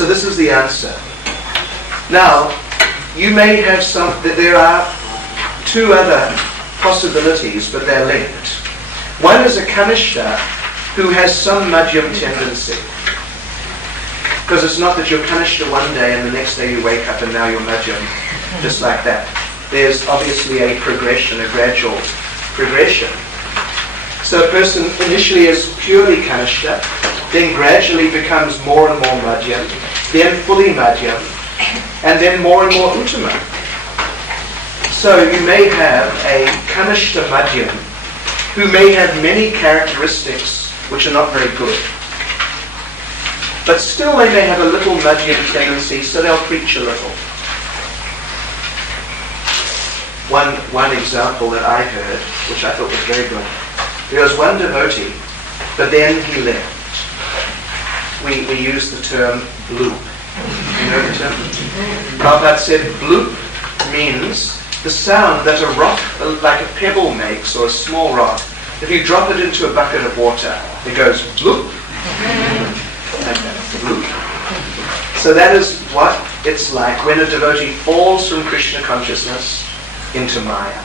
So this is the answer. Now, you may have there are two other possibilities, but they're linked. One is a Kanishta who has some Madhyam tendency. Because it's not that you're Kanishta one day and the next day you wake up and now you're Madhyam, just like that. There's obviously a progression, a gradual progression. So a person initially is purely Kanishta, then gradually becomes more and more Madhyam, then fully Madhyam, and then more and more Uttama. So you may have a Kanishta Madhyam who may have many characteristics which are not very good. But still they may have a little Madhyam tendency, so they'll preach a little. One example that I heard, which I thought was very good, there was one devotee, but then he left. We use the term bloop. You know the term? Prabhupada said bloop means the sound that a rock, like a pebble makes, or a small rock. If you drop it into a bucket of water, it goes bloop. Bloop. So that is what it's like when a devotee falls from Krishna consciousness into Maya.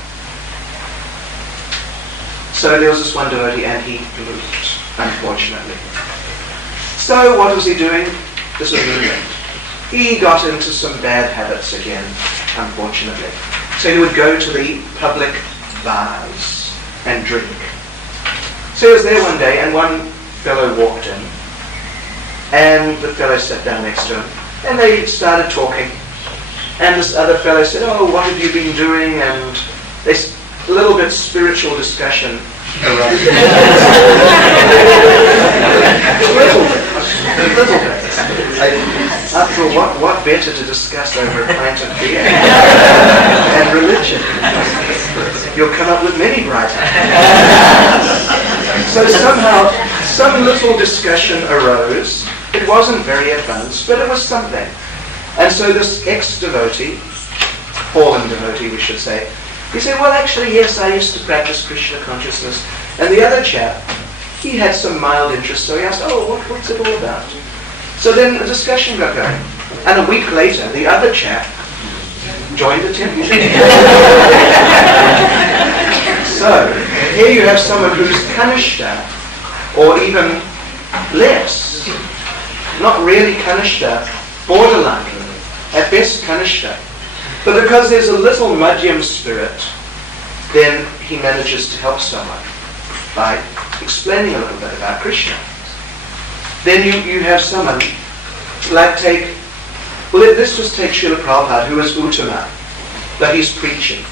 So there was this one devotee and he blooped, unfortunately. So what was he doing? This was England. He got into some bad habits again, unfortunately. So he would go to the public bars and drink. So he was there one day and one fellow walked in and the fellow sat down next to him and they started talking. And this other fellow said, "Oh, what have you been doing?" And a little bit spiritual discussion arose. A little bit. After all, what better to discuss over a pint of beer and religion? You'll come up with many bright ideas. So somehow, some little discussion arose. It wasn't very advanced, but it was something. And so this ex-devotee, fallen devotee we should say, he said, "Well, actually, yes, I used to practice Krishna consciousness." And the other chap, he had some mild interest, so he asked, "Oh, what's it all about?" So then a discussion got going. And a week later, the other chap joined the temple. So, here you have someone who's Kanishta, or even less. Not really Kanishta, borderline. At best Kanishta. But because there's a little Madhyam spirit, then he manages to help someone by explaining a little bit about Krishna. Then you have someone, let's just take Srila Prabhupada, who is Uttama, but he's preaching.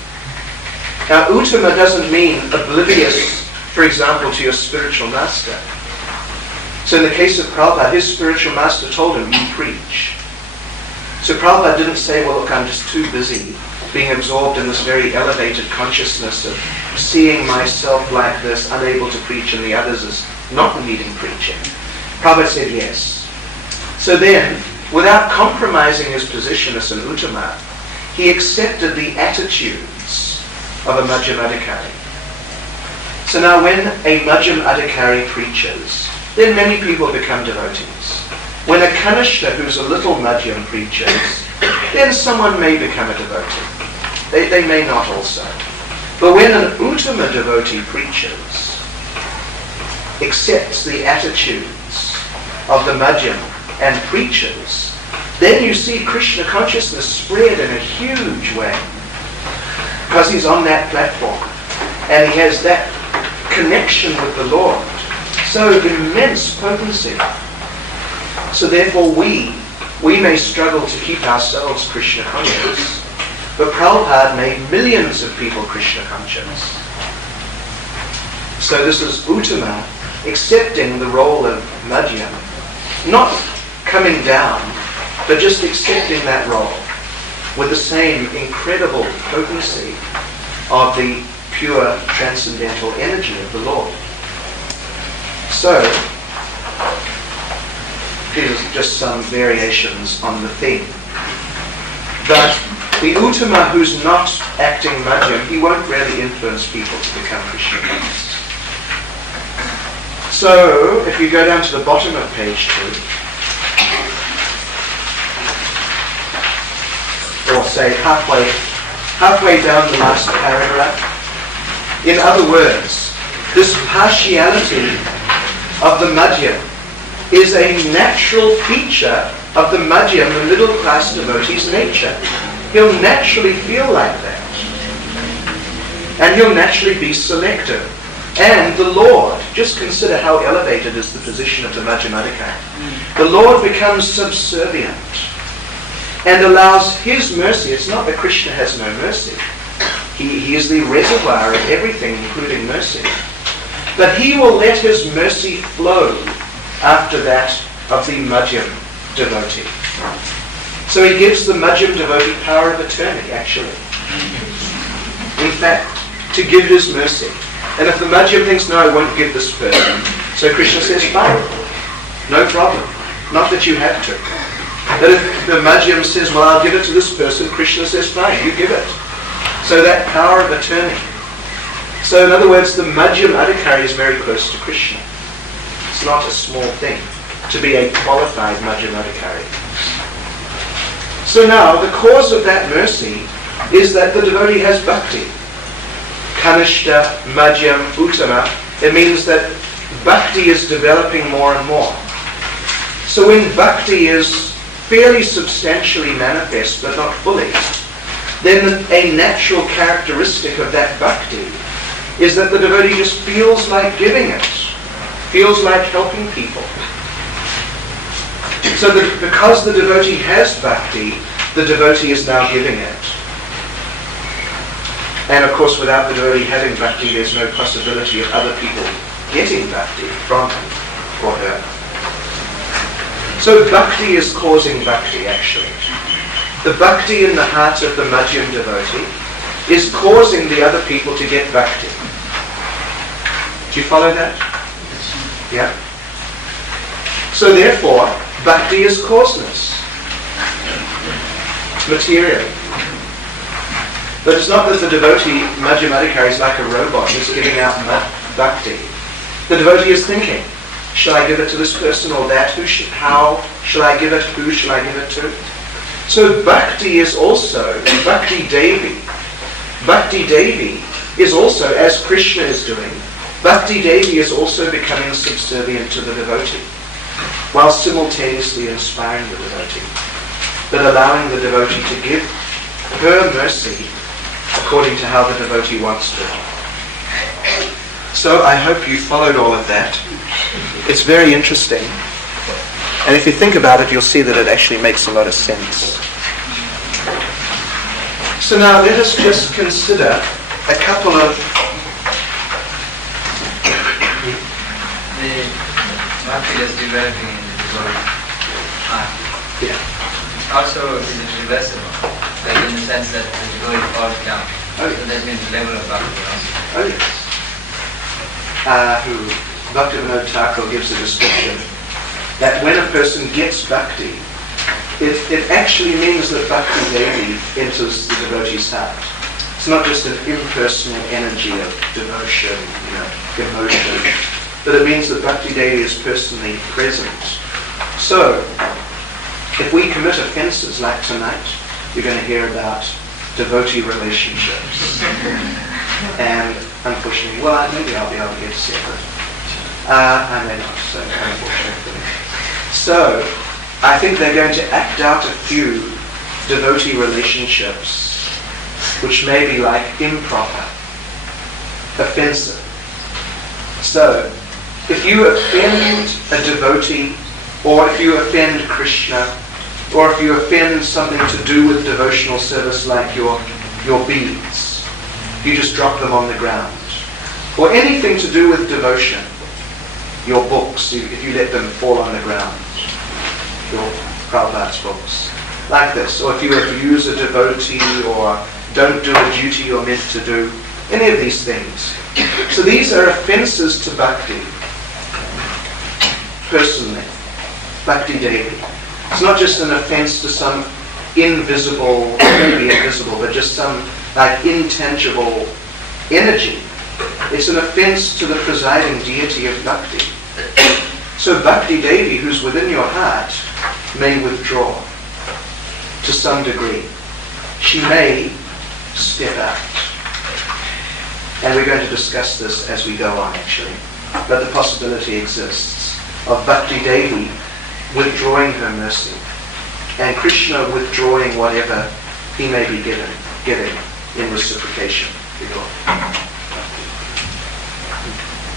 Now Uttama doesn't mean oblivious, for example, to your spiritual master. So in the case of Prabhupada, his spiritual master told him, "You preach." So Prabhupada didn't say, "Well, look, I'm just too busy being absorbed in this very elevated consciousness of seeing myself like this, unable to preach, and the others as not needing preaching." Prabhupada said yes. So then, without compromising his position as an Uttama, he accepted the attitudes of a Madhyam Adhikari. So now when a Madhyam Adhikari preaches, then many people become devotees. When a Kanishta, who's a little Madhyam, preaches, then someone may become a devotee. They may not also. But when an Uttama devotee preaches, accepts the attitudes of the Madhyam and preaches, then you see Krishna consciousness spread in a huge way. Because he's on that platform. And he has that connection with the Lord. So immense potency. So therefore we may struggle to keep ourselves Krishna conscious, but Prabhupada made millions of people Krishna conscious. So this is Uttama accepting the role of Madhyam, not coming down, but just accepting that role with the same incredible potency of the pure transcendental energy of the Lord. So, these are just some variations on the theme. But the Uttama who's not acting Madhyam, he won't really influence people to become Krishna conscious. So, if you go down to the bottom of page 2, say halfway down the last paragraph. In other words, this partiality of the Madhyam is a natural feature of the Madhyam, the middle class devotee's nature. He'll naturally feel like that. And he'll naturally be selective. And the Lord, just consider how elevated is the position of the Madhyamadikari. The Lord becomes subservient and allows His mercy. It's not that Krishna has no mercy. He is the reservoir of everything, including mercy. But He will let His mercy flow after that of the Madhyam devotee. So He gives the Madhyam devotee power of attorney, actually. In fact, to give His mercy. And if the Madhyam thinks, no, I won't give this person, so Krishna says, fine, no problem. Not that you have to. But if the Madhyam says, well, I'll give it to this person, Krishna says, fine, you give it. So that power of attorney. So in other words, the Madhyam Adhikari is very close to Krishna. It's not a small thing to be a qualified Madhyam Adhikari. So now, the cause of that mercy is that the devotee has bhakti. Kanishta, Madhyam, Uttama. It means that bhakti is developing more and more. So when bhakti is fairly substantially manifest, but not fully, then a natural characteristic of that bhakti is that the devotee just feels like giving it, feels like helping people. So that because the devotee has bhakti, the devotee is now giving it. And of course, without the devotee having bhakti, there's no possibility of other people getting bhakti from him or her. So bhakti is causing bhakti, actually. The bhakti in the heart of the Madhyam devotee is causing the other people to get bhakti. Do you follow that? Yeah? So therefore, bhakti is causeness. Materially. But it's not that the devotee, Madhyamadikari, is like a robot who's giving out bhakti. The devotee is thinking, shall I give it to this person or that? How shall I give it? Who shall I give it to? So bhakti is also, bhakti Devi. Bhakti Devi is also, as Krishna is doing, bhakti Devi is also becoming subservient to the devotee, while simultaneously inspiring the devotee, but allowing the devotee to give her mercy according to how the devotee wants to. So I hope you followed all of that. It's very interesting. And if you think about it, you'll see that it actually makes a lot of sense. So now let us just consider a couple of... The bhakti is developing in the devotee heart. Yeah. Also, is it reversible? Like in the sense that the devotee falls down. Oh, yes. So that means the level of bhakti also. Oh yes. Who Bhaktivinoda Thakur gives a description that when a person gets bhakti, it actually means that bhakti Devi enters the devotee's heart. It's not just an impersonal energy of devotion, emotion, but it means that bhakti Devi is personally present. So, if we commit offences like tonight, you're going to hear about devotee relationships. And unfortunately, well, maybe I'll be able to get separate. I may not, so unfortunately. So, I think they're going to act out a few devotee relationships which may be like improper, offensive. So, if you offend a devotee, or if you offend Krishna, or if you offend something to do with devotional service like your beads, you just drop them on the ground. Or anything to do with devotion, your books, if you let them fall on the ground, your Prabhupada's books, like this. Or if you abuse a devotee or don't do a duty you're meant to do, any of these things. So these are offences to bhakti, personally, bhakti Devi. It's not just an offence to some invisible, maybe invisible, but just some like intangible energy. It's an offence to the presiding deity of bhakti. So bhakti Devi, who's within your heart, may withdraw to some degree. she may step out. And we're going to discuss this as we go on, actually. But the possibility exists of Bhakti Devi withdrawing her mercy and Krishna withdrawing whatever he may be giving in reciprocation.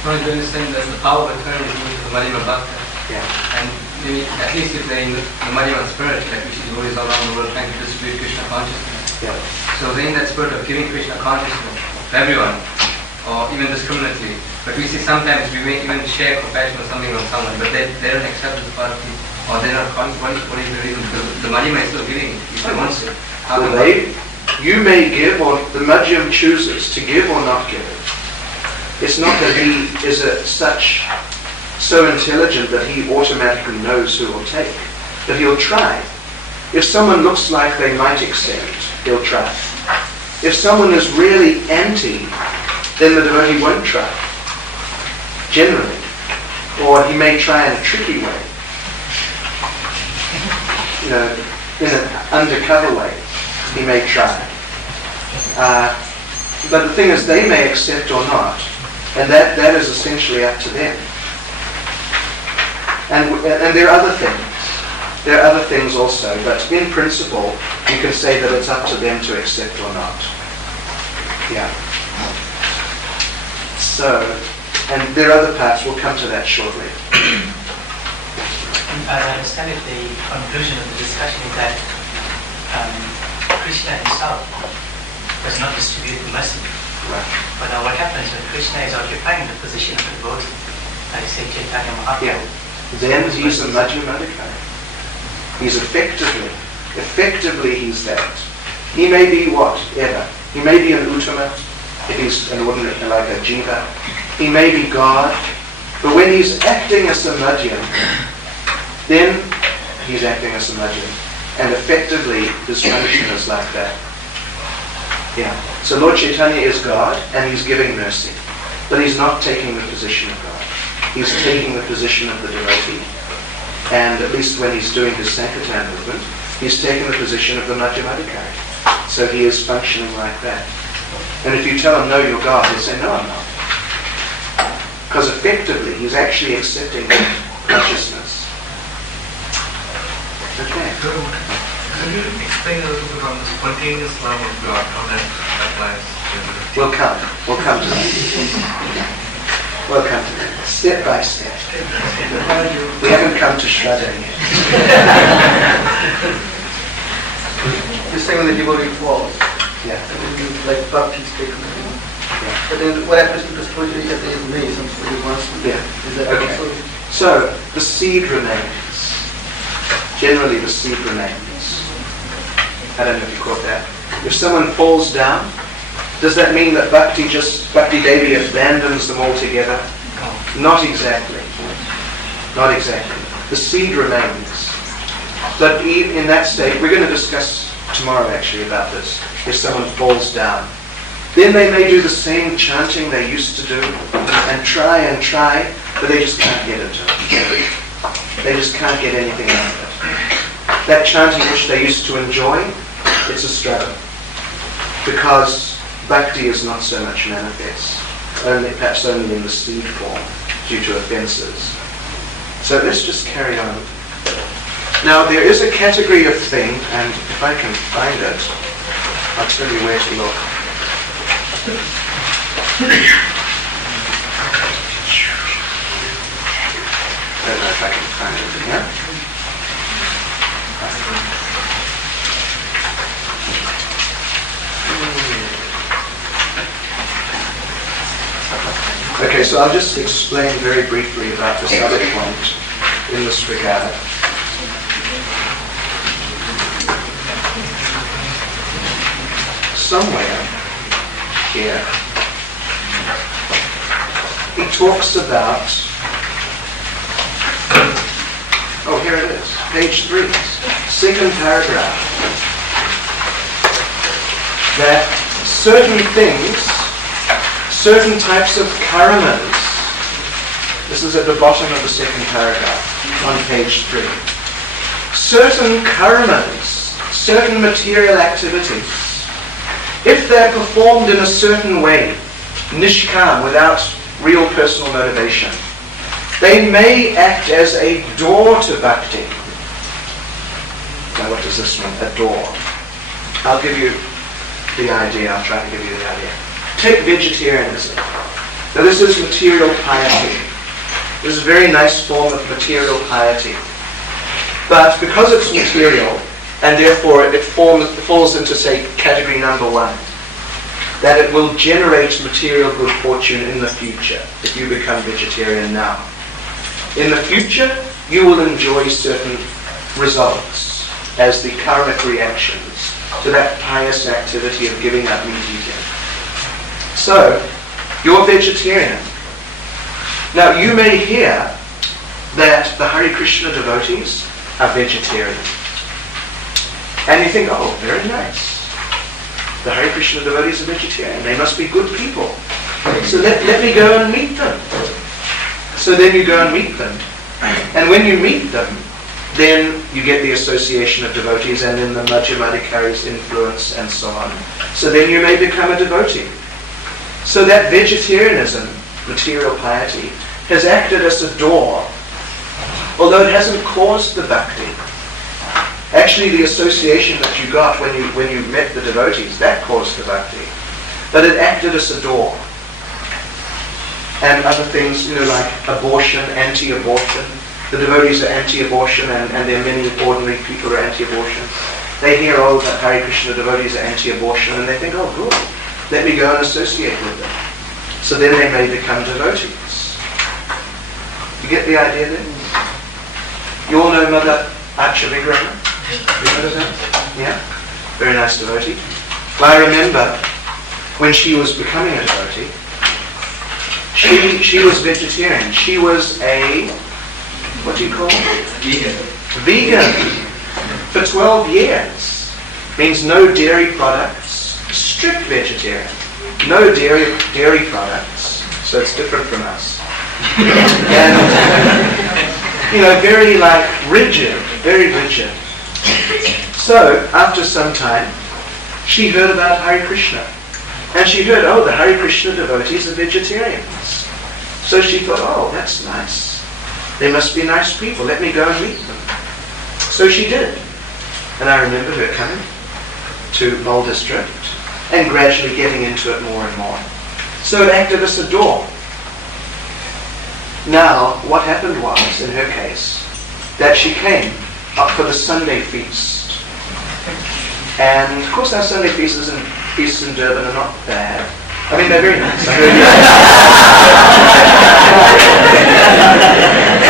So you understand that the power of attorney is moving to the Madhyama Bhakta. Yeah. And maybe, at least if they're in the Madhyama spirit, like which is always all around the world trying to distribute Krishna consciousness. Yeah. So they're in that spirit of giving Krishna consciousness to everyone, or even discriminately. But we see sometimes we may even share compassion or something on someone, but they don't accept the party, or they're not conscious. What is the reason? Because the Madhyama is still giving if they want to. You may give, or the Madhyam chooses to give or not give it. It's not that he is so intelligent that he automatically knows who will take, but he'll try. If someone looks like they might accept, he'll try. If someone is really anti, then the devotee won't try, generally. Or he may try in a tricky way, in an undercover way, he may try. But the thing is, they may accept or not, and that is essentially up to them. And there are other things. There are other things also, but in principle, you can say that it's up to them to accept or not. Yeah. So, and there are other parts, we'll come to that shortly. I understand it, the conclusion of the discussion is that Krishna himself does not distribute the mercy. Right. But now what happens when Krishna is occupying the position of the devotee, like say Chaitanya Mahaprabhu? Yeah. Then he's a Madhyamadikari. He's effectively he's that. He may be whatever. He may be an Uttama, if he's an ordinary, like a Jiva. He may be God. But when he's acting as a Madhyam, then he's acting as a Madhyam. And effectively, his function is like that. Yeah. So Lord Chaitanya is God, and he's giving mercy. But he's not taking the position of God. He's taking the position of the devotee. And at least when he's doing his Sankirtan movement, he's taking the position of the Madhyamadikari. So he is functioning like that. And if you tell him, no, you're God, he'll say, no, I'm not. Because effectively, he's actually accepting consciousness. Okay. Can you explain a little bit on the spontaneous love of God, how that applies to the... We'll come to that. We'll come to that. Step by step. We haven't come to Shraddha yet. You're saying when the devotee falls, Yeah. and then you like bhakti is taken. Yeah. But then what happens to the spiritual that there is may, some spiritual wants to. Yeah. Is that Okay. also? So, the seed remains. Generally, the seed remains. I don't know if you caught that. If someone falls down, does that mean that Bhakti Devi abandons them altogether? Not exactly. Not exactly. The seed remains. But in that state, we're going to discuss tomorrow actually about this, if someone falls down. Then they may do the same chanting they used to do, and try, but they just can't get into it. They just can't get anything out of it. That chanting which they used to enjoy, it's a struggle. Because bhakti is not so much manifest, perhaps only in the seed form, due to offences. So let's just carry on. Now there is a category of thing, and if I can find it, I'll tell you where to look. I don't know if I can find it here. Okay, so I'll just explain very briefly about this other point in this regard. Somewhere here, he talks about, oh, here it is, page 3, second paragraph, that certain things, certain types of karamas, this is at the bottom of the second paragraph on page 3, certain karamas, certain material activities, if they're performed in a certain way, nishkam, without real personal motivation, they may act as a door to bhakti. Now what does this mean, a door? I'll give you the idea, I'll try to give you the idea. Take vegetarianism. Now this is material piety. This is a very nice form of material piety. But because it's material, and therefore it falls into, say, category number 1, that it will generate material good fortune in the future if you become vegetarian now. In the future, you will enjoy certain results as the karmic reactions to that pious activity of giving up meat eating. So, you're vegetarian. Now, you may hear that the Hare Krishna devotees are vegetarian. And you think, oh, very nice. The Hare Krishna devotees are vegetarian. They must be good people. So let me go and meet them. So then you go and meet them. And when you meet them, then you get the association of devotees and then the Madhyamadikari's influence and so on. So then you may become a devotee. So that vegetarianism, material piety, has acted as a door, although it hasn't caused the bhakti. Actually, the association that you got when you met the devotees, that caused the bhakti. But it acted as a door. And other things, like abortion, anti-abortion. The devotees are anti-abortion, and there are many ordinary people who are anti-abortion. They hear, oh, that Hare Krishna devotees are anti-abortion, and they think, oh, good, let me go and associate with them. So then they may become devotees. You get the idea then? You all know Mother Archa Vigraha? You heard of that? Yeah? Very nice devotee. Well, I remember when she was becoming a devotee, she was vegetarian. She was a, what do you call it? Vegan. For 12 years. Means no dairy products. Strict vegetarian. No dairy products. So it's different from us. And, very rigid. Very rigid. So, after some time, she heard about Hare Krishna. And she heard, oh, the Hare Krishna devotees are vegetarians. So she thought, oh, that's nice. They must be nice people. Let me go and meet them. So she did. And I remember her coming to Mole District and gradually getting into it more and more. So it acted as a door. Now, what happened was, in her case, that she came up for the Sunday feast. And of course our Sunday feasts in Durban are not bad. I mean, they're very nice.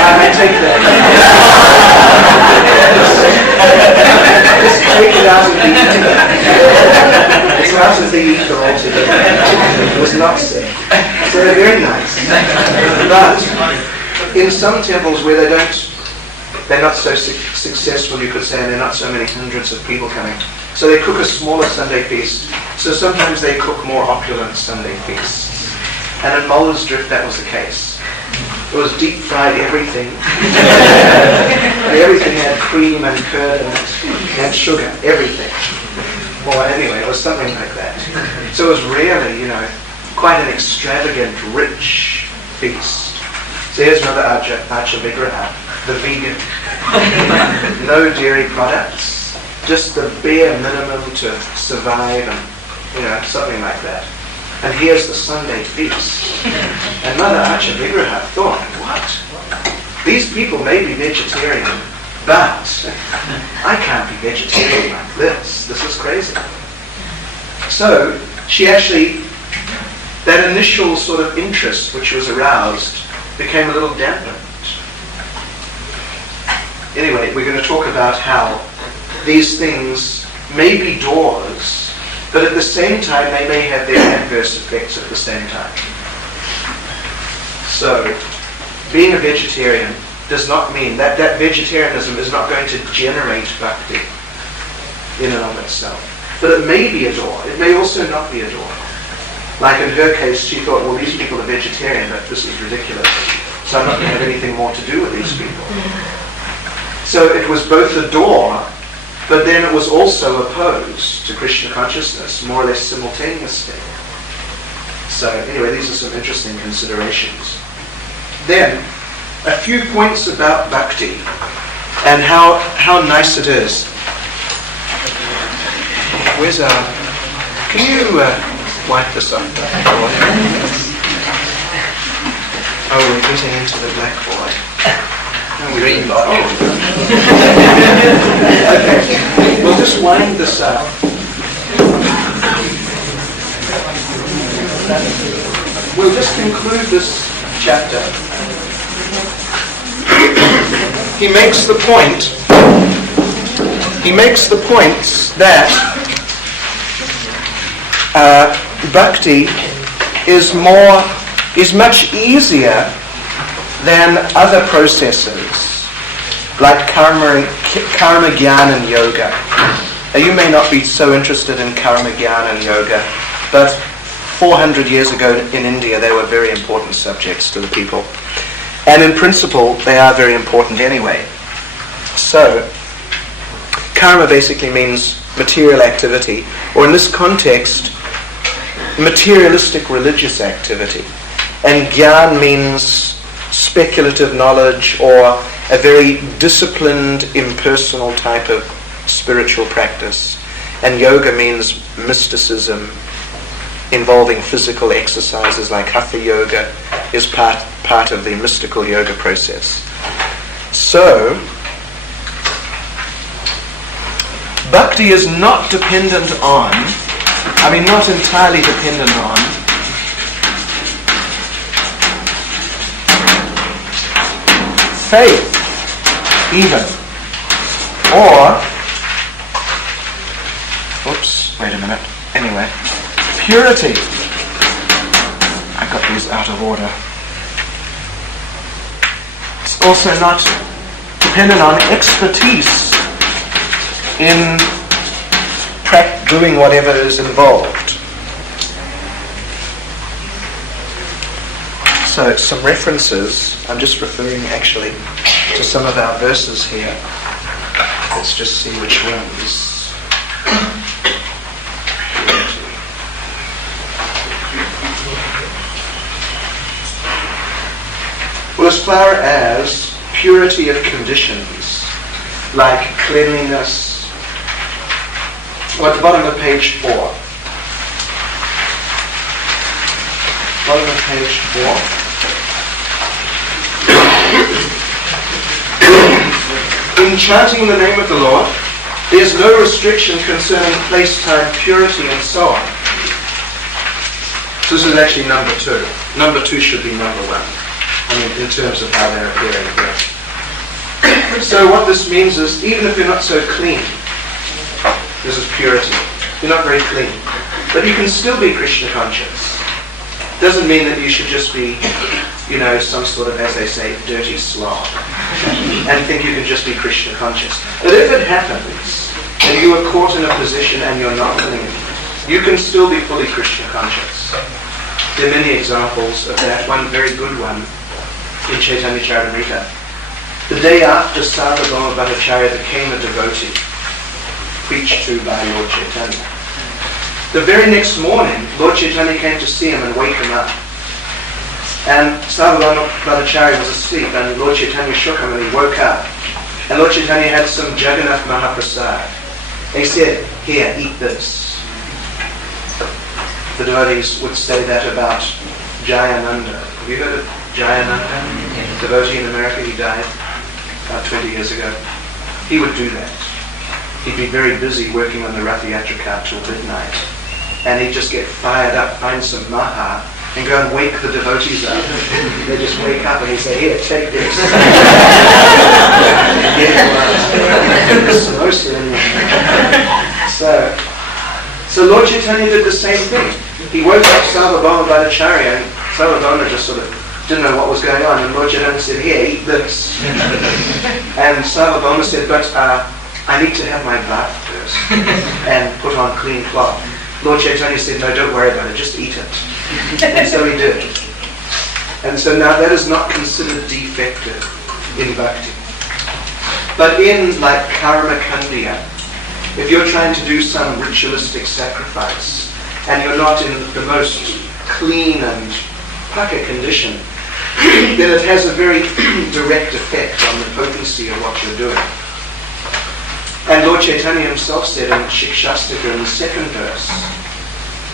I take that. Just take it out of the ether. It's out of the ether altogether. It was not said. So they're very nice. But in some temples where they're not so successful, you could say, and there are not so many hundreds of people coming. So they cook a smaller Sunday feast. So sometimes they cook more opulent Sunday feasts. And in Muller's Drift that was the case. It was deep fried everything. And everything had cream and curd and sugar, everything. Well, anyway, it was something like that. So it was really, quite an extravagant, rich feast. So here's Mother Archa Vigraha, the vegan. No dairy products. Just the bare minimum to survive and, something like that. And here's the Sunday feast. And Mother Archa Vigraha thought, what? These people may be vegetarian, but I can't be vegetarian like this. This is crazy. So she actually, that initial sort of interest which was aroused became a little dampened. Anyway, we're going to talk about how these things may be doors, but at the same time they may have their adverse effects at the same time. So, being a vegetarian does not mean that vegetarianism is not going to generate bhakti in and of itself. But it may be a door. It may also not be a door. Like in her case, she thought, well, these people are vegetarian, but this is ridiculous. So I'm not going to have anything more to do with these people. So it was both a door but then it was also opposed to Krishna consciousness more or less simultaneously. So anyway, these are some interesting considerations. Then, a few points about bhakti and how nice it is. Where's our... Can you wipe this up? Oh, we're getting into the blackboard. Green bottle. Okay, we'll just wind this up. We'll just conclude this chapter. He makes the points that bhakti is much easier than other processes like karma jnana and yoga. Now, you may not be so interested in karma jnana and yoga, but 400 years ago in India they were very important subjects to the people. And in principle, they are very important anyway. So, karma basically means material activity, or in this context, materialistic religious activity. And jnana means speculative knowledge, or a very disciplined, impersonal type of spiritual practice. And yoga means mysticism, involving physical exercises like hatha yoga is part of the mystical yoga process. So, bhakti is not dependent on, not entirely dependent on faith, even, or, purity. I got these out of order. It's also not dependent on expertise in doing whatever is involved. So some references, I'm just referring actually to some of our verses here. Let's just see which ones. Well, as far as purity of conditions, like cleanliness, at the bottom of page 4. Bottom of page 4. In chanting the name of the Lord, there's no restriction concerning place, time, purity, and so on. So this is actually number 2. Number 2 should be number 1. In terms of how they're appearing here. So what this means is, even if you're not so clean, this is purity. You're not very clean, but you can still be Krishna conscious. Doesn't mean that you should just be, some sort of, as they say, dirty slob, and think you can just be Krishna conscious. But if it happens that you are caught in a position and you're not clean, you can still be fully Krishna conscious. There are many examples of that. One very good one in Chaitanya Charitamrita. The day after Sarvabhauma Bhattacharya became a devotee, preached to by Lord Chaitanya, the very next morning, Lord Chaitanya came to see him and wake him up. And Sarvabhauma Bhattacharya was asleep, and Lord Chaitanya shook him and he woke up. And Lord Chaitanya had some Jagannath Mahaprasad. He said, "Here, eat this." The devotees would say that about Jayananda. Have you heard of Jayananda? Devotee in America, he died about 20 years ago. He would do that. He'd be very busy working on the Rath Yatra cart till midnight. And he'd just get fired up, find some maha, and go and wake the devotees up. They just wake up and he'd say, "Here, take this." So Lord Chaitanya did the same thing. He woke up Sarvabhauma Bhattacharya, and Sarvabhauma just sort of didn't know what was going on, and Lord Chaitanya said, "Here, eat this." And Sarvabhauma said, "But I need to have my bath first and put on clean cloth." Lord Chaitanya said, "No, don't worry about it, just eat it." And so he did. And so now that is not considered defective in bhakti. But in like karma kandya, If you're trying to do some ritualistic sacrifice and you're not in the most clean and pucker condition, then it has a very direct effect on the potency of what you're doing. And Lord Chaitanya himself said in Shikshastika in the second verse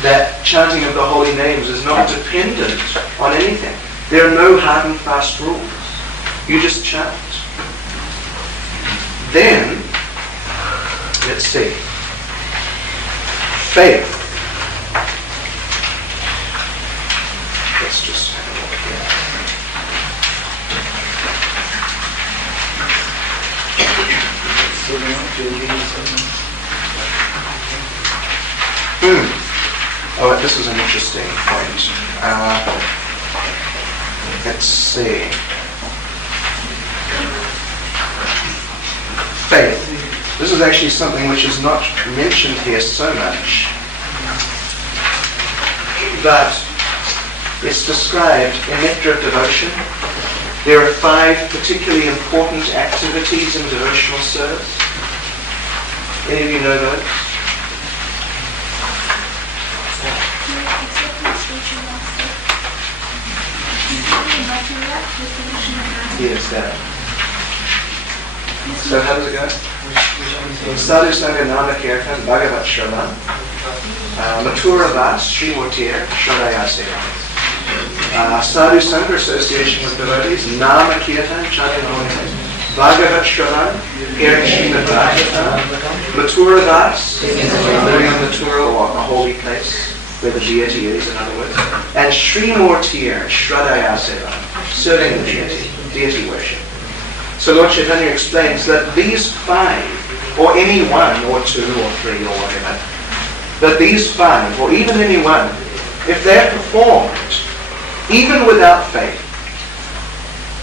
that chanting of the holy names is not dependent on anything. There are no hard and fast rules. You just chant. Then, let's see, faith. Let's just have a look here. Oh, this is an interesting point. Let's see. Faith. This is actually something which is not mentioned here so much, but it's described in Nectar of Devotion. There are 5 particularly important activities in devotional service. Any of you know those? Yes, that. So how does it go? Sadhu Sangha Nama Kirtan Bhagavat Shravan Mathura Vas Srimurtir Shradaya Seva Sadhu Sangha Association with Devotees Nama Kirtan Chanting Holy Names Bhagavat Shravan Hearing Srimad Bhagavatam Mathura Vas living on Mathura or a holy place where the deity is, in other words, and Srimurtir Shradaya Seva serving the deity worship. So Lord Chaitanya explains that these 5, or any one, or 2, or 3, or whatever, that these 5, or even any one, if they're performed, even without faith,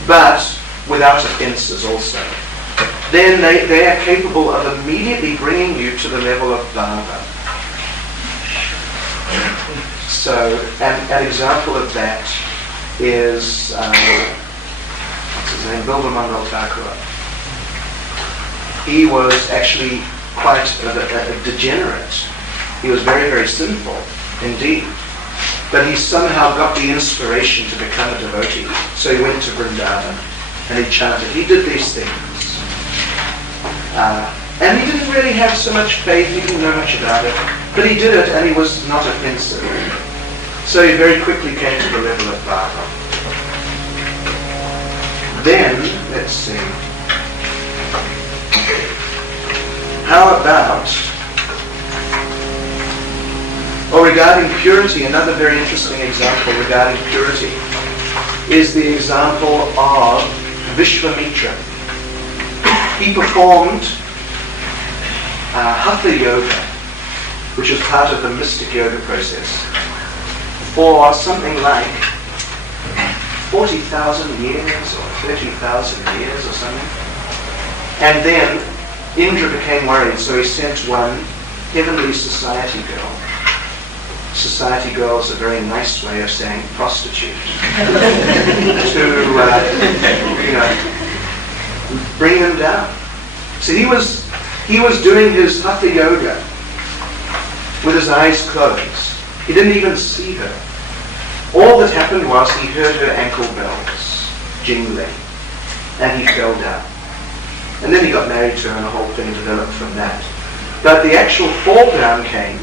but without offences also, then they are capable of immediately bringing you to the level of bhava. So, an example of that is, what's his name, Bilvamangal Thakur. He was actually quite a degenerate. He was very, very sinful indeed. But he somehow got the inspiration to become a devotee. So he went to Vrindavan and he chanted. He did these things. And he didn't really have so much faith, he didn't know much about it. But he did it and he was not offensive. So he very quickly came to the level of bhava. Then, let's see. How about, regarding purity, another very interesting example regarding purity is the example of Vishwamitra. He performed Hatha Yoga, which is part of the mystic yoga process, for something like 40,000 years or 30,000 years or something. And then Indra became worried, so he sent one heavenly society girl. Society girl is a very nice way of saying prostitute. To, bring him down. So he was doing his Hatha Yoga with his eyes closed. He didn't even see her. All that happened was he heard her ankle bells jingling, and he fell down. And then he got married to her, and the whole thing developed from that. But the actual fall down came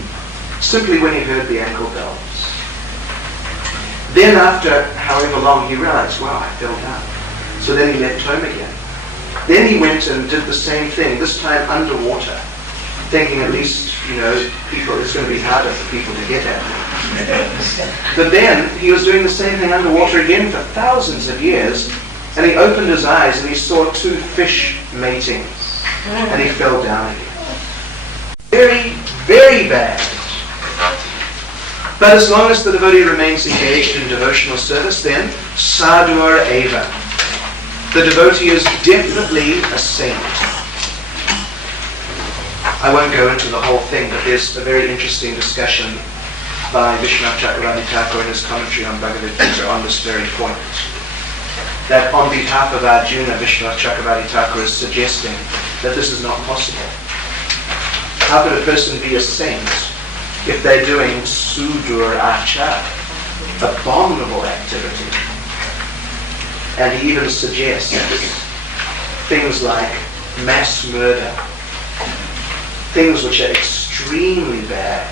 simply when he heard the ankle bells. Then after however long, he realized, wow, I fell down. So then he left home again. Then he went and did the same thing, this time underwater, thinking at least, it's going to be harder for people to get at me. But then he was doing the same thing underwater again for thousands of years, and he opened his eyes and he saw 2 fish mating, and he fell down again. Very, very bad. But as long as the devotee remains engaged in devotional service, then sadhur eva. The devotee is definitely a saint. I won't go into the whole thing, but there's a very interesting discussion by Vishwanath Chakravarti Thakur in his commentary on Bhagavad Gita on this very point. That on behalf of Arjuna, Vishwanath Chakravarti Thakur is suggesting that this is not possible. How could a person be a saint if they're doing sudur achar, abominable activity? And he even suggests things like mass murder, things which are extremely bad,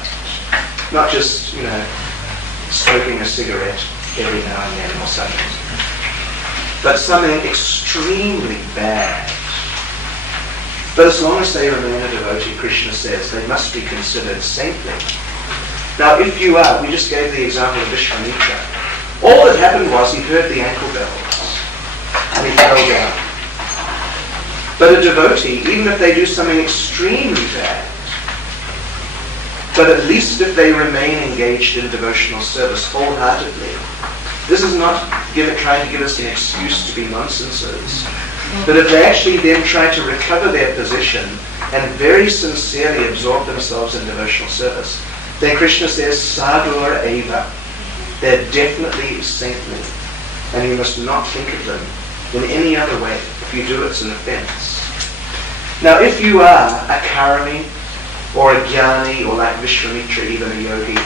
not just, smoking a cigarette every now and then or something, but something extremely bad. But as long as they remain a devotee, Krishna says, they must be considered saintly. Now, if you are, we just gave the example of Vishwamitra. All that happened was he heard the ankle bells and he fell down. But a devotee, even if they do something extremely bad, but at least if they remain engaged in devotional service wholeheartedly, this is not trying to give us an excuse to be nonsenses. But if they actually then try to recover their position and very sincerely absorb themselves in devotional service, then Krishna says, Sadhur Eva. They're definitely saintly. And you must not think of them in any other way. If you do, it's an offense. Now, if you are a karami, or a jnani, or like Vishwamitra, even a yogi,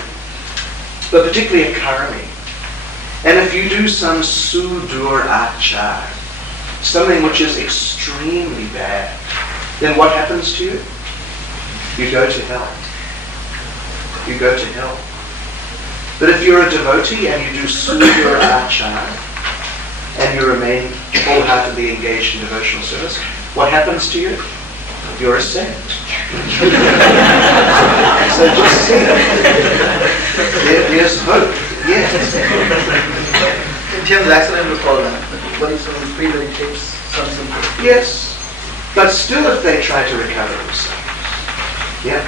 but particularly a karami, and if you do some sudur achar, something which is extremely bad, then what happens to you? You go to hell. You go to hell. But if you're a devotee and you do sudur achar, and you remain wholeheartedly engaged in devotional service, what happens to you? You're a saint. So just see it. There's hope. Yes. In terms of accident recall, what if someone's premeditates something? Yes. But still, if they try to recover themselves. Yeah.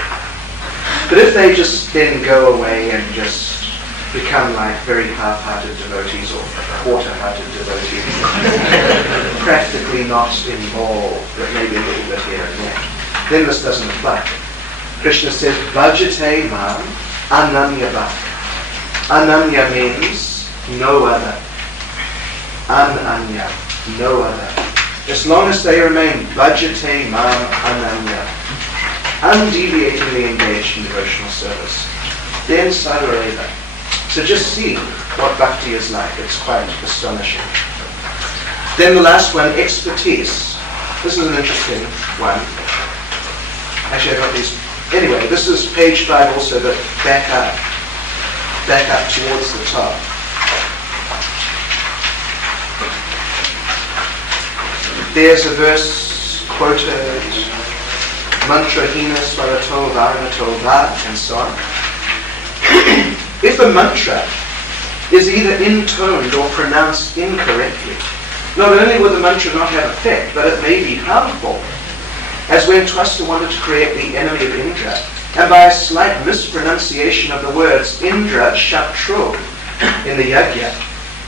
But if they just then go away and just become like very half-hearted devotees or quarter-hearted devotees, practically not involved, but maybe a little bit here and there, then this doesn't apply. Krishna says, Bhajate mam ananya bhak. Ananya means no other. Ananya, no other. As long as they remain Bhajate mam ananya, undeviatingly engaged in devotional service, then sadhureva. So just see what bhakti is like. It's quite astonishing. Then the last one, expertise. This is an interesting one. Actually, I got these. Anyway, this is page 5 also, but back up towards the top. There's a verse quoted, mantrahina swarato varanato va, and so on. If a mantra is either intoned or pronounced incorrectly, not only will the mantra not have effect, but it may be harmful. As when Twasta wanted to create the enemy of Indra, and by a slight mispronunciation of the words Indra Shatru in the yajna,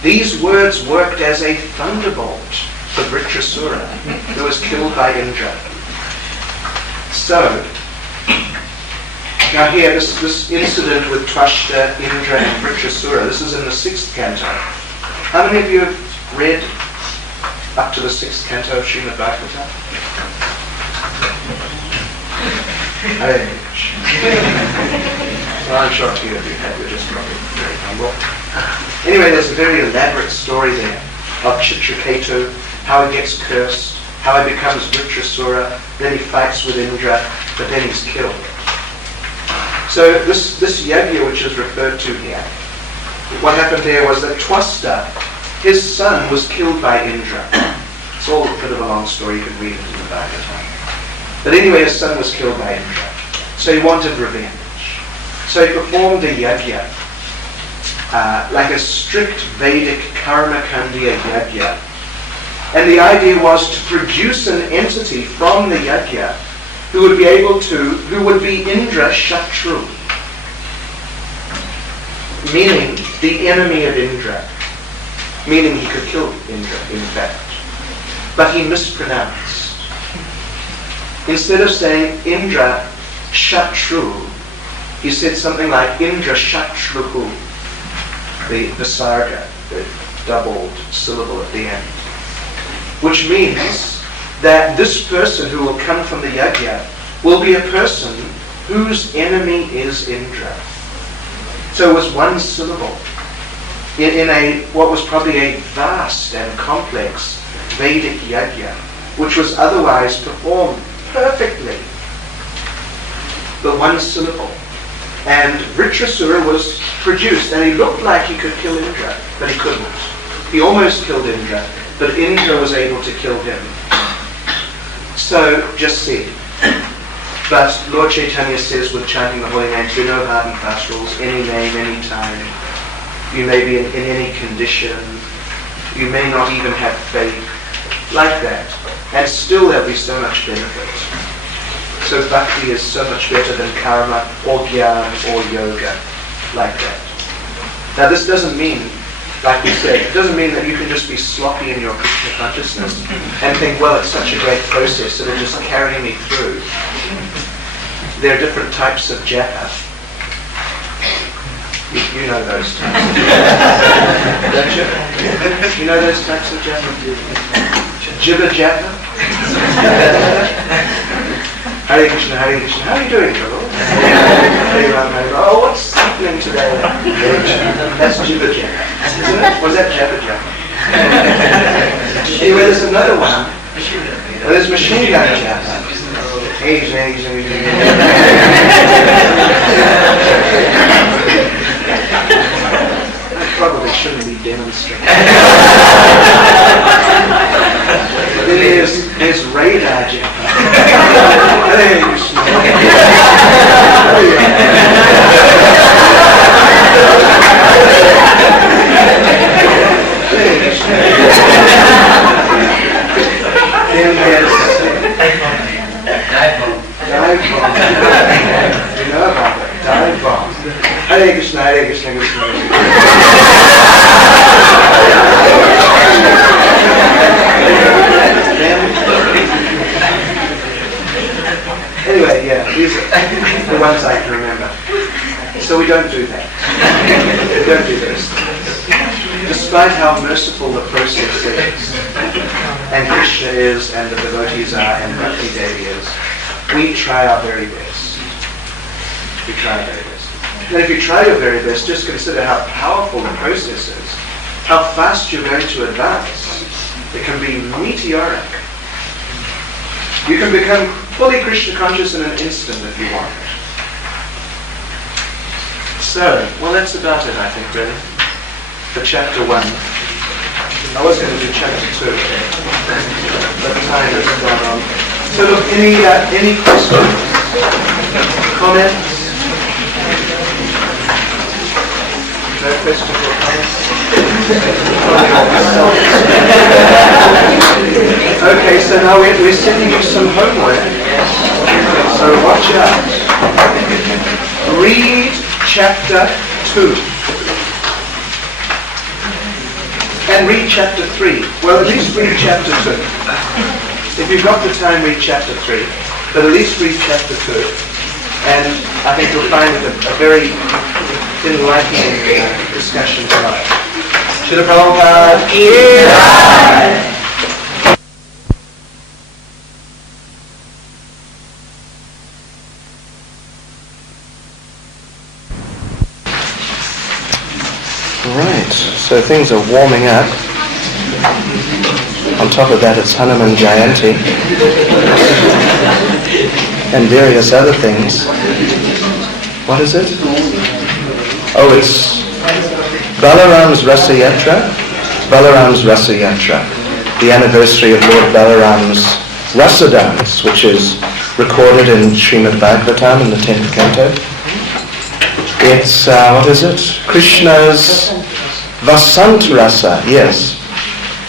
these words worked as a thunderbolt for Vritrasura, who was killed by Indra. So, now here, this incident with Twashta, Indra, and Vritrasura, this is in the 6th canto. How many of you have read up to the 6th canto of Srimad Bhagavatam? Well, I'm sure a few of you have, you're just probably very humble. Anyway, there's a very elaborate story there of Chitraketu, how he gets cursed, how he becomes Vritrasura, then he fights with Indra, but then he's killed. So this yajna which is referred to here, what happened there was that Twasta, his son, was killed by Indra. It's all a bit of a long story, you can read it in the Bhagavatam. But anyway, his son was killed by Indra. So he wanted revenge. So he performed a yajna, like a strict Vedic Karmakandiya yajna. And the idea was to produce an entity from the yajna who would be Indra Shatru, meaning the enemy of Indra, meaning he could kill Indra, in fact. But he mispronounced. Instead of saying Indra Shatru, he said something like Indra Shatruhu, the sarga, the doubled syllable at the end, which means that this person who will come from the yajna will be a person whose enemy is Indra. So it was one syllable in what was probably a vast and complex Vedic yajna, which was otherwise performed perfectly. The one syllable. And Vritrasura was produced, and he looked like he could kill Indra, but he couldn't. He almost killed Indra, but Indra was able to kill him. So, just see. But Lord Chaitanya says with chanting the holy names, there are no hard and fast rules, any name, any time. You may be in any condition. You may not even have faith. Like that. And still there'll be so much benefit. So bhakti is so much better than karma or jnana or yoga. Like that. Now this doesn't mean, like we said, it doesn't mean that you can just be sloppy in your Krishna consciousness and think, well, it's such a great process, it'll just carry me through. There are different types of japa. You know those types of japa. Don't you? You know those types of japa? Jiva japa? Hare Krishna, Hare Krishna. How are you doing, Prabhu? Hare Ram, Hare Ram. Oh, what's happening today? That's Jiva japa. Isn't it? Was that Japa japa? Anyway, there's another one. Well, there's machine gun japa. I probably shouldn't be demonstrating. There's radar japa. Hare Krishna. Then there's dive bomb. You know about that. Dive bomb. Hare Krishna, Hare Krishna, Krishna Krishna. Anyway, yeah, these are the ones I can remember. So we don't do that. We don't do this. Despite how merciful the process is, and Krishna is, and the devotees are, and Bhakti Devi is, we try our very best. We try our very best. And if you try your very best, just consider how powerful the process is, how fast you're going to advance. It can be meteoric. You can become fully Krishna conscious in an instant if you want. So, well, that's about it, I think, really, for chapter 1. I was going to do chapter 2, but time has gone on. So, look, any questions, comments? No questions or comments? Okay, so now we're sending you some homework. So watch out. Read chapter 2. And read chapter 3. Well, at least read chapter 2. If you've got the time, read chapter 3. But at least read chapter 2. And I think you'll find it a very enlightening discussion tonight. Srila Prabhupada ki jai. Right, so things are warming up. On top of that, it's Hanuman Jayanti and various other things. What is it? Oh, it's Balaram's Rasa Yatra. Balaram's Rasa Yatra, the anniversary of Lord Balaram's Rasa dance, which is recorded in Srimad Bhagavatam in the 10th canto. It's, what is it? Krishna's Vasant Rasa, yes.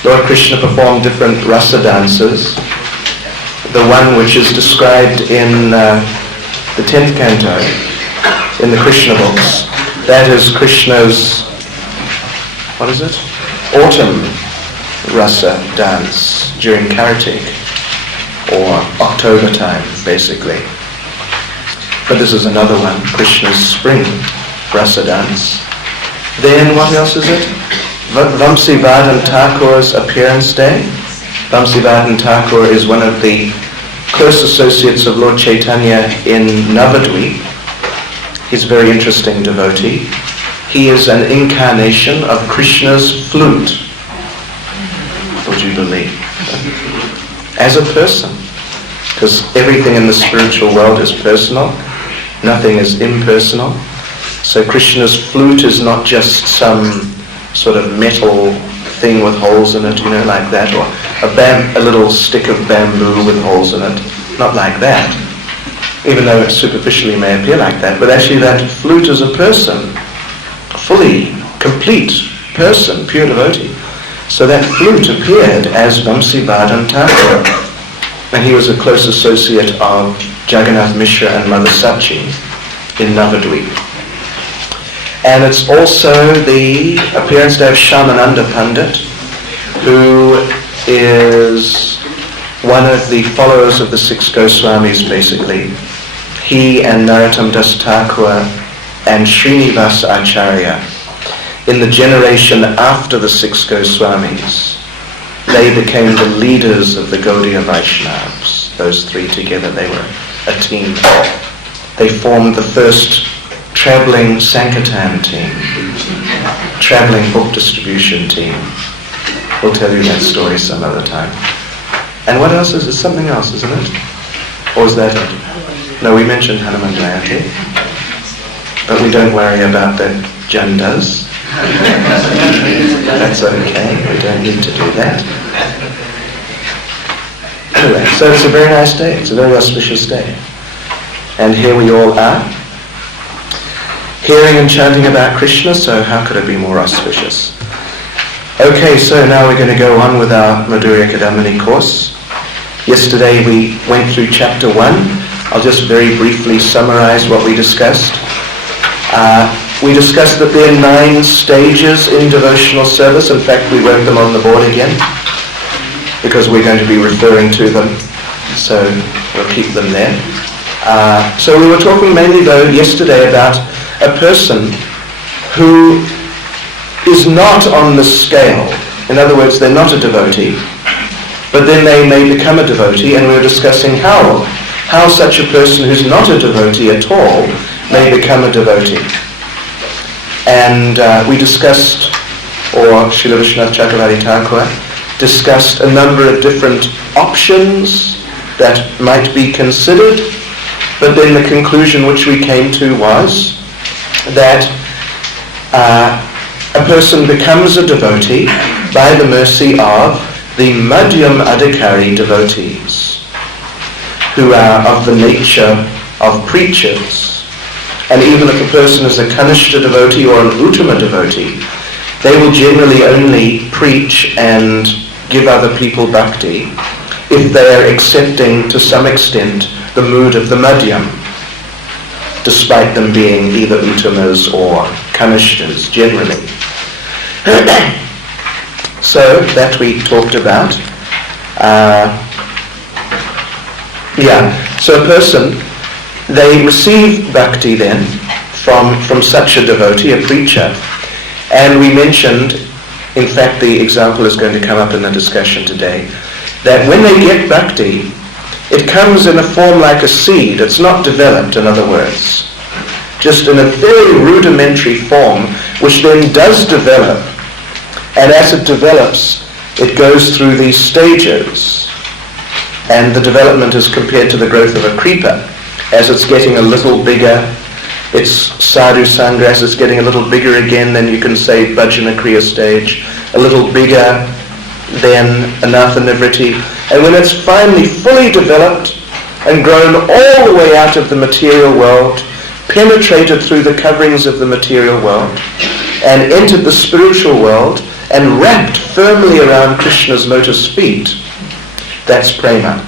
Lord Krishna performed different rasa dances. The one which is described in the 10th canto, in the Krishna books, that is Krishna's, what is it? Autumn rasa dance during Kartik, or October time, basically. But this is another one, Krishna's spring rasa dance. Then what else is it? Vamsivardhan Thakur's appearance day. Vamsivardhan Thakur is one of the close associates of Lord Chaitanya in Navadvip. He's a very interesting devotee. He is an incarnation of Krishna's flute. Would you believe? As a person. Because everything in the spiritual world is personal. Nothing is impersonal. So Krishna's flute is not just some sort of metal thing with holes in it, like that, or a little stick of bamboo with holes in it. Not like that. Even though it superficially may appear like that, but actually that flute is a person. Fully, complete person, pure devotee. So that flute appeared as Vamsivardhan Thakur, and he was a close associate of Jagannath Mishra and Mother Sachi in Navadvip. And it's also the appearance day of Shyamananda Pandit, who is one of the followers of the six Goswamis, basically. He and Narottam Das Thakur and Srinivas Acharya, in the generation after the six Goswamis, they became the leaders of the Gaudiya Vaishnavas. Those three together, they were a team. They formed the first travelling Sankirtan team, travelling book distribution team. We'll tell you that story some other time. And what else is it? Something else, isn't it? Or is that it? No, we mentioned Hanuman Jayanti. But we don't worry about that jandas. That's okay, we don't need to do that. Anyway, so it's a very nice day, it's a very auspicious day. And here we all are, hearing and chanting about Krishna, so how could it be more auspicious? Okay, so now we're going to go on with our Madhurya Kadambini course. Yesterday we went through chapter 1. I'll just very briefly summarize what we discussed. We discussed that there are 9 stages in devotional service. In fact, we wrote them on the board again because we're going to be referring to them, so we'll keep them there. So we were talking mainly, though, yesterday about a person who is not on the scale. In other words, they're not a devotee, but then they may become a devotee, and we were discussing how such a person who's not a devotee at all may become a devotee. And we discussed, or Srila Vishwanath Chakravarti Thakur discussed a number of different options that might be considered, but then the conclusion which we came to was that a person becomes a devotee by the mercy of the Madhyam Adhikari devotees, who are of the nature of preachers. And even if a person is a Kanishta devotee or an Uttama devotee, they will generally only preach and give other people bhakti if they are accepting to some extent the mood of the Madhyam, despite them being either Uttamas or Kanishtas generally. So that we talked about. So a person, they receive bhakti then from such a devotee, a preacher, and we mentioned, in fact the example is going to come up in the discussion today, that when they get bhakti, it comes in a form like a seed. It's not developed, in other words, just in a very rudimentary form, which then does develop, and as it develops, it goes through these stages, and the development is compared to the growth of a creeper. As it's getting a little bigger, it's sadhu sangha, as it's getting a little bigger again, then you can say bhajana kriya stage, a little bigger, then anatha nivriti. And when it's finally fully developed and grown all the way out of the material world, penetrated through the coverings of the material world, and entered the spiritual world, and wrapped firmly around Krishna's lotus feet, that's prema.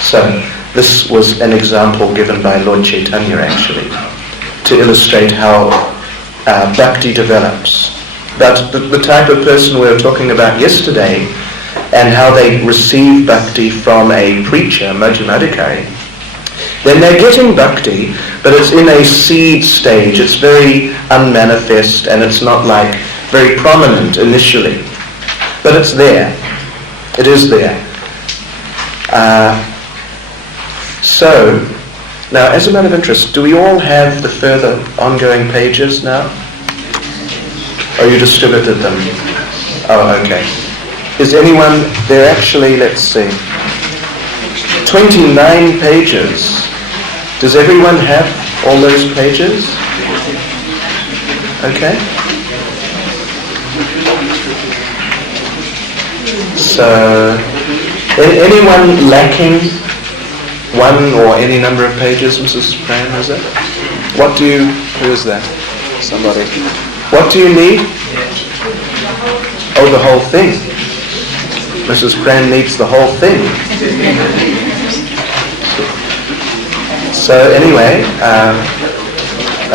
So, this was an example given by Lord Chaitanya actually, to illustrate how bhakti develops. But the type of person we were talking about yesterday, and how they receive bhakti from a preacher, Madhyamadikari, then they're getting bhakti, but it's in a seed stage. It's very unmanifest, and it's not like very prominent initially. But it's there. It is there. So, now as a matter of interest, do we all have the further ongoing pages now? Oh, you distributed them? Oh, okay. Is anyone, they're actually, let's see, 29 pages. Does everyone have all those pages? Okay. So, anyone lacking one or any number of pages, Mrs. Pran, is it? Who is that? Somebody. What do you need? Oh, the whole thing. Mrs. Pran needs the whole thing. So anyway,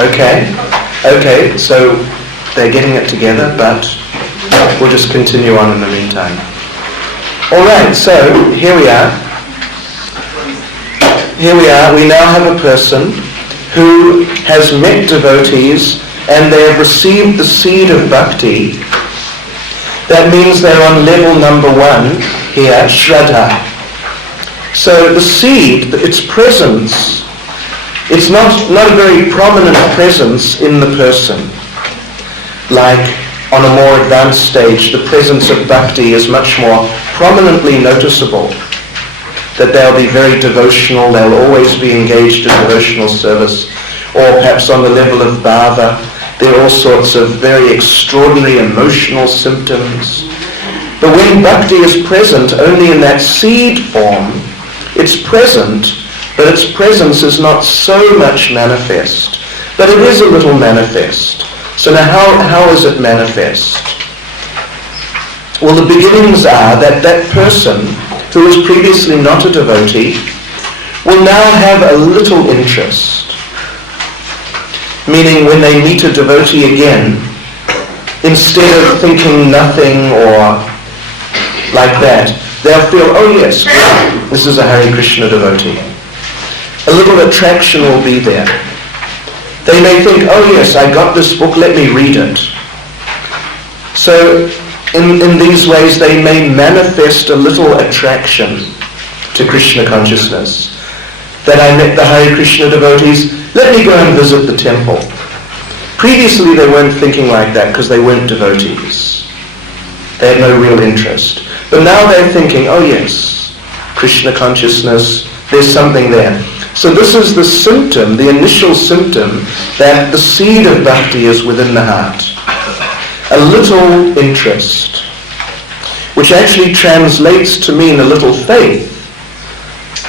okay, so they're getting it together, but we'll just continue on in the meantime. Alright, so here we are. We now have a person who has met devotees and they have received the seed of bhakti. That means they're on level number 1 here, Shraddha. So the seed, its presence, it's not a very prominent presence in the person. Like on a more advanced stage, the presence of bhakti is much more prominently noticeable. That they'll be very devotional, they'll always be engaged in devotional service, or perhaps on the level of bhava, there are all sorts of very extraordinary emotional symptoms. But when bhakti is present only in that seed form, it's present, but its presence is not so much manifest. But it is a little manifest. So now how is it manifest? Well, the beginnings are that person who was previously not a devotee will now have a little interest. Meaning when they meet a devotee again, instead of thinking nothing or like that, they'll feel, oh yes, this is a Hare Krishna devotee. A little attraction will be there. They may think, oh yes, I got this book, let me read it. So in these ways they may manifest a little attraction to Krishna consciousness. That I met the Hare Krishna devotees, let me go and visit the temple. Previously they weren't thinking like that because they weren't devotees. They had no real interest. But now they're thinking, oh yes, Krishna consciousness, there's something there. So this is the symptom, the initial symptom, that the seed of bhakti is within the heart. A little interest, which actually translates to mean a little faith.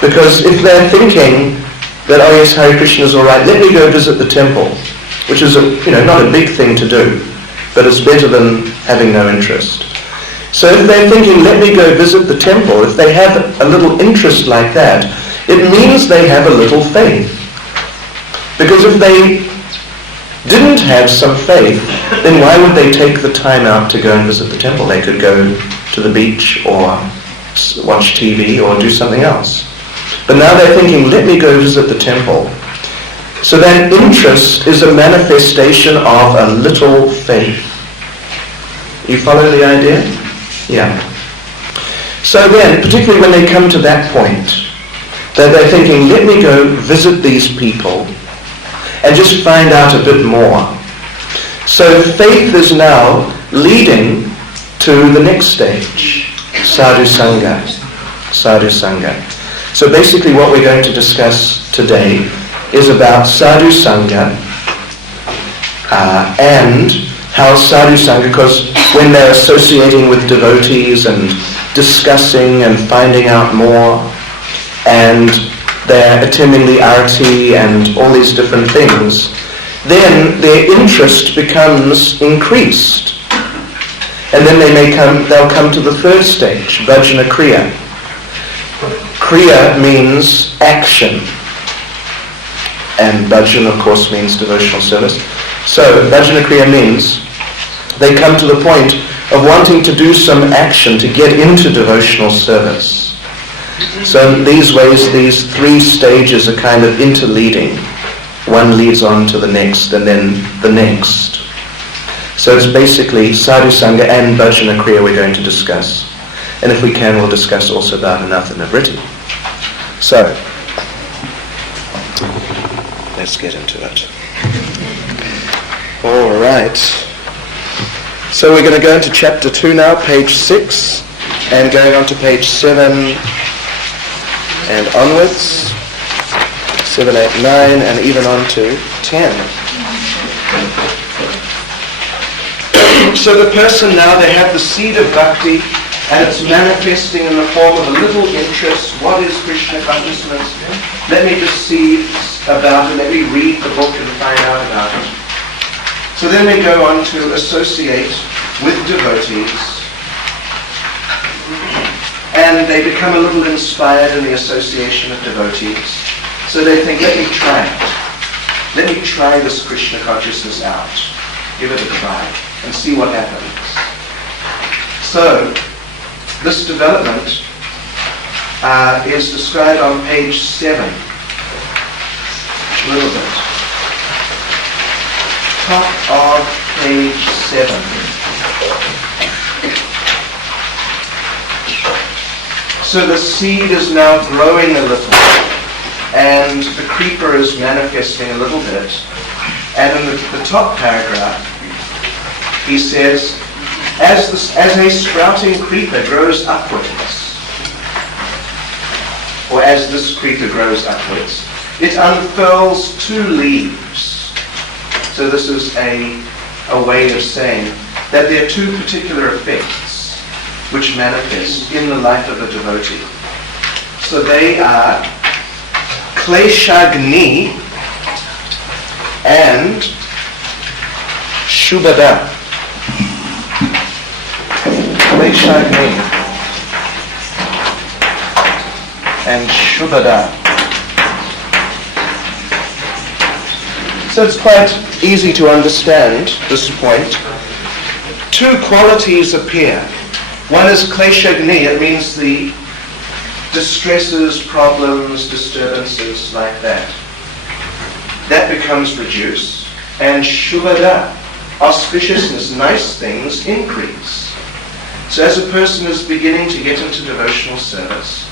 Because if they're thinking that, oh yes, Hare Krishna is all right, let me go visit the temple, which is not a big thing to do, but it's better than having no interest. So if they're thinking, let me go visit the temple, if they have a little interest like that, it means they have a little faith. Because if they didn't have some faith, then why would they take the time out to go and visit the temple? They could go to the beach or watch TV or do something else. But now they're thinking, let me go visit the temple. So that interest is a manifestation of a little faith. You follow the idea? Yeah. So then, particularly when they come to that point, that they're thinking, let me go visit these people and just find out a bit more. So faith is now leading to the next stage, sadhu sangha. Sadhu sangha. So basically what we're going to discuss today is about sadhu sangha and how sadhu sangha, because when they're associating with devotees and discussing and finding out more, and they're attending the arati and all these different things, then their interest becomes increased. And then they'll come to the third stage, bhajana kriya. Kriya means action. And bhajan, of course, means devotional service. So bhajana kriya means they come to the point of wanting to do some action to get into devotional service. So in these ways, these three stages are kind of interleading. One leads on to the next and then the next. So it's basically sadhu sangha and bhajana kriya we're going to discuss. And if we can, we'll discuss also bhavanath and vritti. So, let's get into it. All right. So we're going to go into chapter 2 now, page 6, and going on to page 7 and onwards, 7, 8, 9, and even on to 10. So the person now, they have the seed of bhakti, and it's manifesting in the form of a little interest. What is Krishna consciousness? Let me just see about it. Let me read the book and find out about it. So then they go on to associate with devotees, and they become a little inspired in the association of devotees. So they think, let me try it. Let me try this Krishna consciousness out. Give it a try and see what happens. So this development is described on page 7. A little bit. Top of page 7. So the seed is now growing a little, and the creeper is manifesting a little bit. And in the top paragraph, he says, as a sprouting creeper grows upwards, or as this creeper grows upwards, it unfurls 2 leaves. So this is a way of saying that there are 2 particular effects which manifest in the life of a devotee. So they are kleshagni and shubhada. Kleshagni and shubhada. So it's quite easy to understand this point. 2 qualities appear. One is kleshagni, it means the distresses, problems, disturbances like that. That becomes reduced. And shubhada, auspiciousness, nice things increase. So as a person is beginning to get into devotional service,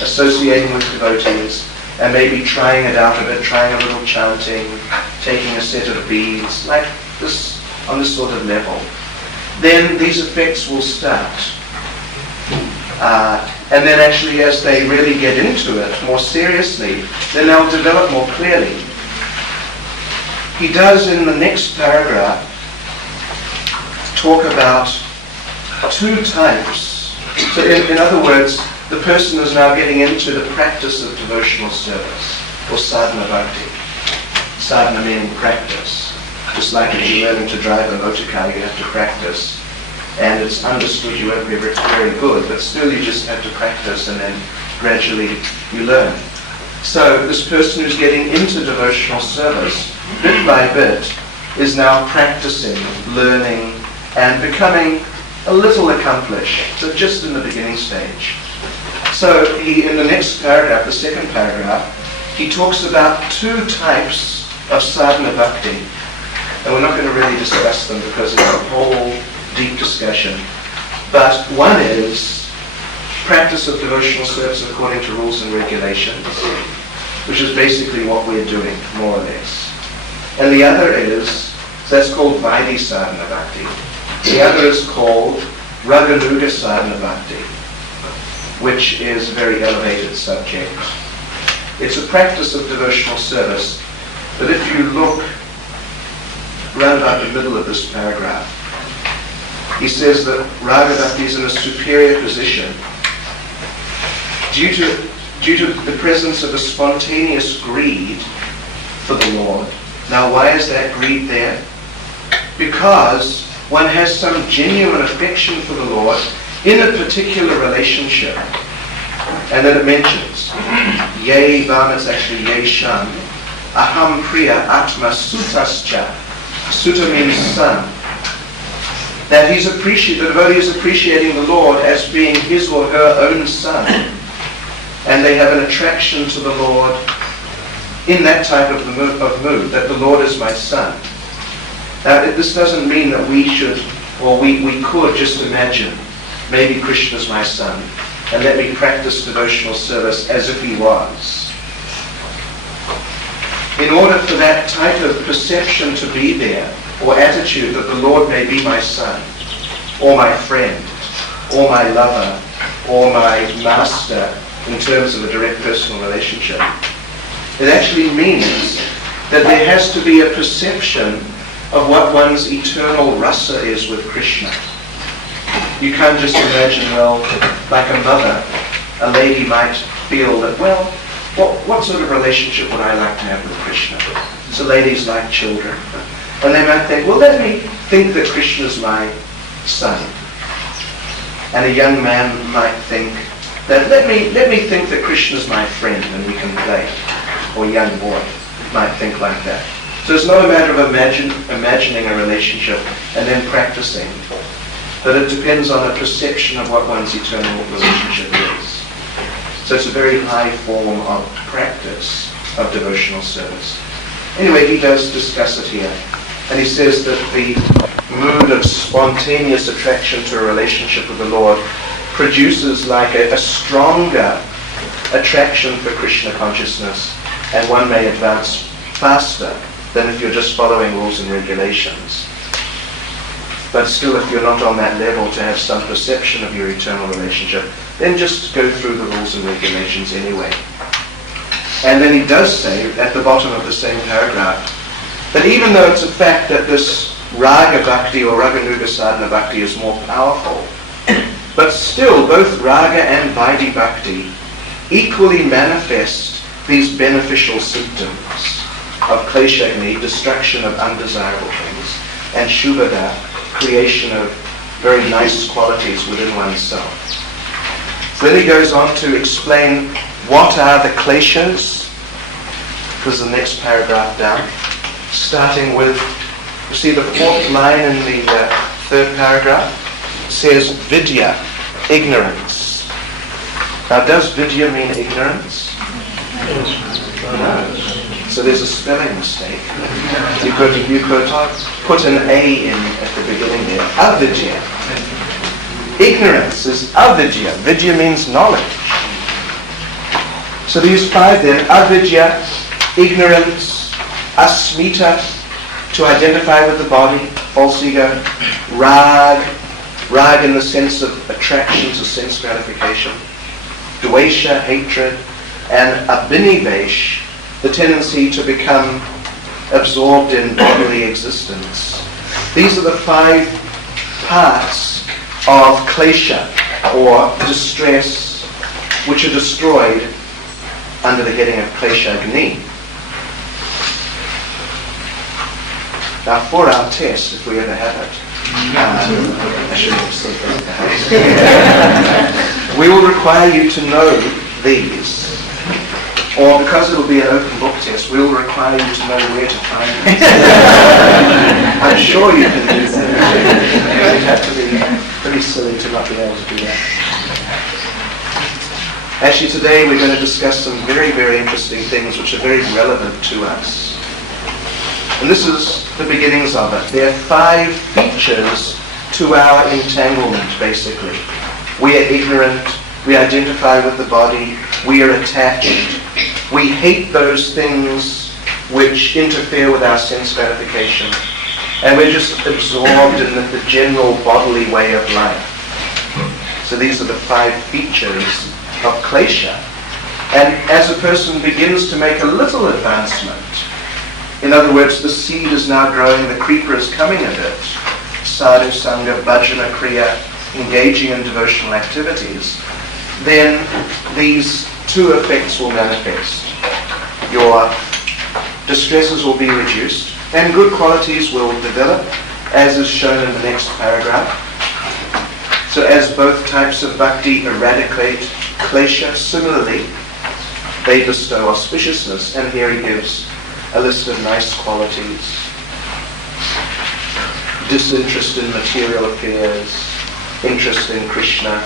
associating with devotees, and maybe trying it out a bit, trying a little chanting, taking a set of beads, like this, on this sort of level, then these effects will start. And then actually as they really get into it more seriously, then they'll develop more clearly. He does in the next paragraph talk about 2 types. So in other words, the person is now getting into the practice of devotional service, or sadhana bhakti. Sadhana meaning practice. Just like if you're learning to drive a motor car, you have to practice. And it's understood you won't be very good, but still you just have to practice, and then gradually you learn. So this person who's getting into devotional service, bit by bit, is now practicing, learning, and becoming a little accomplished. So just in the beginning stage. So he, in the next paragraph, the second paragraph, he talks about 2 types of sadhana bhakti. And we're not going to really discuss them because it's a whole deep discussion. But one is practice of devotional service according to rules and regulations, which is basically what we're doing, more or less. And the other is, that's called Vaidhi sadhana bhakti. The other is called Raganuga sadhana bhakti, which is a very elevated subject. It's a practice of devotional service, but if you look round about the middle of this paragraph, he says that Raga Bhakti is in a superior position due to the presence of a spontaneous greed for the Lord. Now why is that greed there? Because one has some genuine affection for the Lord in a particular relationship. And then it mentions, Ye Vam, it's actually Ye Sham, Aham Priya Atma Sutascha. Sutta means son. That the devotee is appreciating the Lord as being his or her own son. And they have an attraction to the Lord in that type of mood, that the Lord is my son. Now, this doesn't mean that we should, or we could just imagine, maybe Krishna's my son, and let me practice devotional service as if he was. in order for that type of perception to be there, or attitude that the Lord may be my son, or my friend, or my lover, or my master, in terms of a direct personal relationship, it actually means that there has to be a perception of what one's eternal rasa is with Krishna. You can't just imagine, well, like a mother, a lady might feel that, well, what sort of relationship would I like to have with Krishna? So ladies like children. And they might think, well, let me think that Krishna's my son. And a young man might think that, let me think that Krishna's my friend and we can play. Or a young boy might think like that. So it's not a matter of imagining a relationship and then practicing, but it depends on a perception of what one's eternal relationship is. So it's a very high form of practice of devotional service. Anyway, he does discuss it here. And he says that the mood of spontaneous attraction to a relationship with the Lord produces like a stronger attraction for Krishna consciousness, and one may advance faster than if you're just following rules and regulations. But still, if you're not on that level to have some perception of your eternal relationship, then just go through the rules and regulations anyway. And then he does say, at the bottom of the same paragraph, that even though it's a fact that this raga bhakti or raganuga sadhana bhakti is more powerful, but still both raga and vaidhi bhakti equally manifest these beneficial symptoms of kleshagni, destruction of undesirable things, and shubhada, creation of very nice qualities within oneself. So then he goes on to explain what are the kleshas, because the next paragraph down, starting with, you see the fourth line in the third paragraph, says vidya, ignorance. Now does vidya mean ignorance? No. So there's a spelling mistake. You could put an A in at the beginning there. Avidya. Ignorance is avidya. Vidya means knowledge. So these five then, avidya, ignorance, asmita, to identify with the body, false ego, rag in the sense of attraction to sense gratification, dvesha, hatred, and abhinivesh, the tendency to become absorbed in bodily existence. These are the five parts of klesha, or distress, which are destroyed under the heading of kleshagni. Now for our test, if we ever have it, I should have said that perhaps. We will require you to know these. Or because it will be an open book test, we will require you to know where to find them. I'm sure you can do that. You have to be pretty silly to not be able to do that. Actually today we're going to discuss some very, very interesting things which are very relevant to us. And this is the beginnings of it. There are five features to our entanglement, basically. We are ignorant, we identify with the body, we are attached, we hate those things which interfere with our sense gratification, and we're just absorbed in the general bodily way of life. So these are the five features of klesha. And as a person begins to make a little advancement, in other words, the seed is now growing, the creeper is coming a bit, sadhu sangha, bhajana kriya, engaging in devotional activities, then these two effects will manifest. Your distresses will be reduced and good qualities will develop, as is shown in the next paragraph. So as both types of bhakti eradicate klesha, similarly they bestow auspiciousness, and here he gives a list of nice qualities. Disinterest in material affairs, interest in Krishna,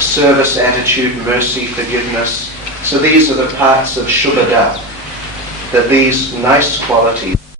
service attitude, mercy, forgiveness. So these are the parts of shubhada, that these nice qualities